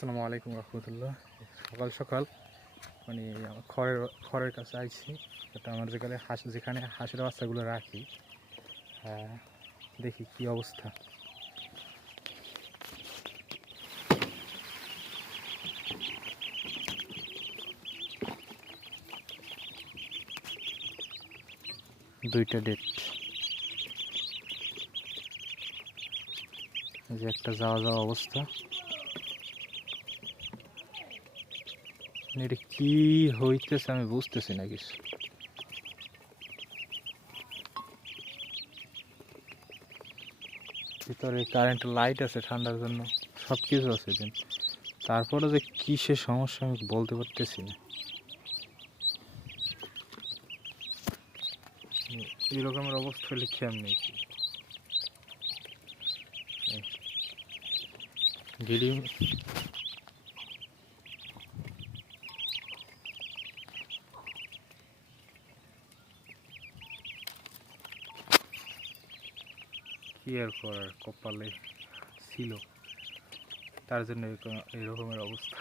আসসালামু আলাইকুম রহমতুল্লাহ। সকাল সকাল মানে খড়ের কাছে আইছি। এটা আমার যেখানে হাঁসের বাচ্চাগুলো রাখি। হ্যাঁ, দেখি কি অবস্থা। দুইটা ডেট, যে একটা যাওয়া অবস্থা। এটা কি হইতেছে আমি বুঝতেছি না কিছু। ভিতরে কারেন্ট লাইট আছে ঠান্ডার জন্য, সব কিছু আছে, দিন তারপরে যে কিসের সমস্যা আমি বলতে পারতেছি না। এই রকমের অবস্থা হলে কেমনি গিরি কি আর করার, কপালে ছিল তার জন্য এই রকমের অবস্থা।